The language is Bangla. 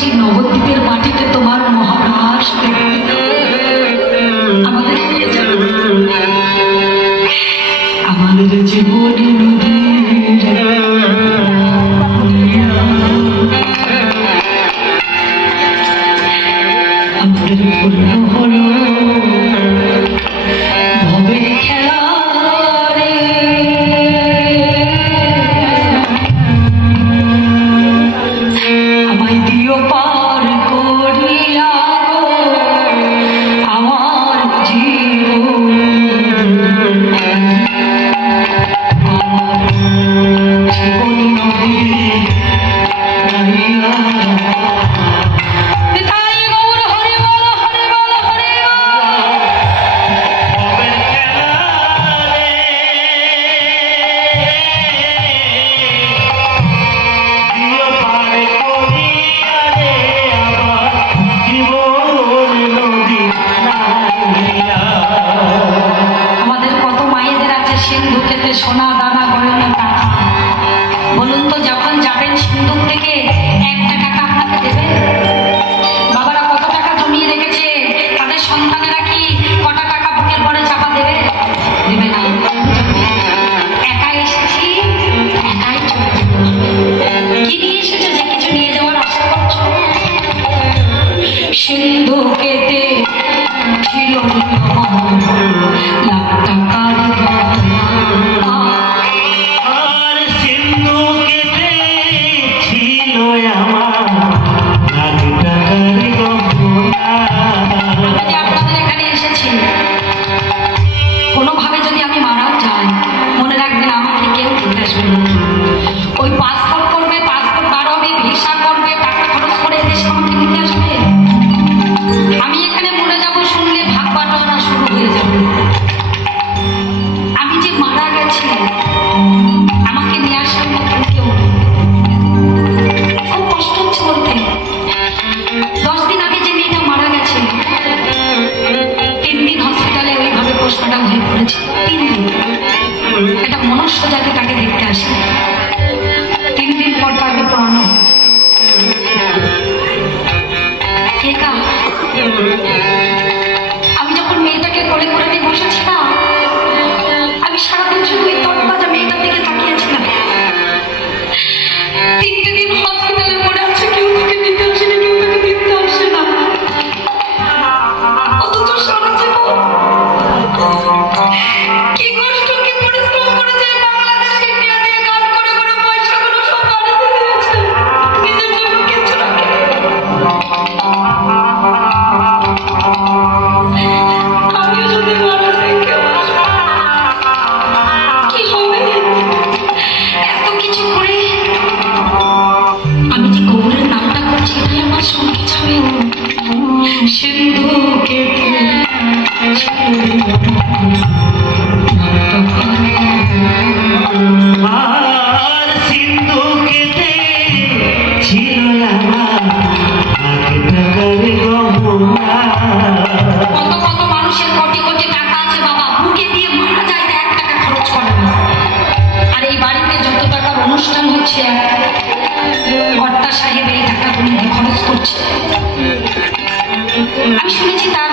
সেই নবদ্বীপের মাটিতে তোমার মহারাস আমাদের নিয়ে যাবে। আমাদের জীবনে আমাদের পূর্ণ হলো ভবের খেলা রে। আমায় দিও পার করিয়া আমার জীবন, আমার জীবন নদী নাইয়া। সোনা দানা গয়না টাকা, বলুন তো যখন যাবেন সিন্ধুক থেকে একটা টাকা আপনাকে দেবে? বাবারা কত টাকা জমিয়ে রেখেছে, তাদের সন্তানেরা কি কটা টাকা বুকের পরে চাপা দেবে? দেবে না। একাই এসেছি, একাই চলে যাবো। কি নিয়ে এসেছো যে কিছু নিয়ে যাওয়ার আশা করছো? সিন্ধুকেতে ছিল লাখ টাকার একটা মনুষ্য জাতি তাকে দেখতে আসে। 3 দিন পর তাকে পড়ানো আমি যখন মেয়েটাকে কোলে করে নিয়ে বসেছিলাম, আমি সারাদিন শুধু ওই তরতাজা মেয়েটার দিকে তাকিয়েছিলাম। 3টে দিন হসপিটালে পড়ে আছে, কেউ তাকে দিতে আসে না, কেউ তাকে দিতে আসে না। অথচ সারা জীবন কি কষ্ট, কি পরিশ্রম করেছে বাংলাদেশ ইন্ডিয়া দিয়ে গান করে করে পয়সাগুলো সব বাড়িতে দিয়েছে, নিজের জন্য কিছু রাখে। আমিও যদি মারা যাই, কেউ আসবে কি হবে? এত কিছু করে আমি যে গৌরের নামটা করছি, এটাই আমার সঙ্গে যাবে। সিন্ধুকে কত মানুষের কোটি কোটি টাকা আছে বাবা, বুকে দিয়ে মারা যায়, 1 টাকা খরচ করে না। আর এই বাড়িতে যত টাকার অনুষ্ঠান হচ্ছে, কর্তা সাহেব এই টাকাগুলো খরচ করছে। আমি শুনেছি তার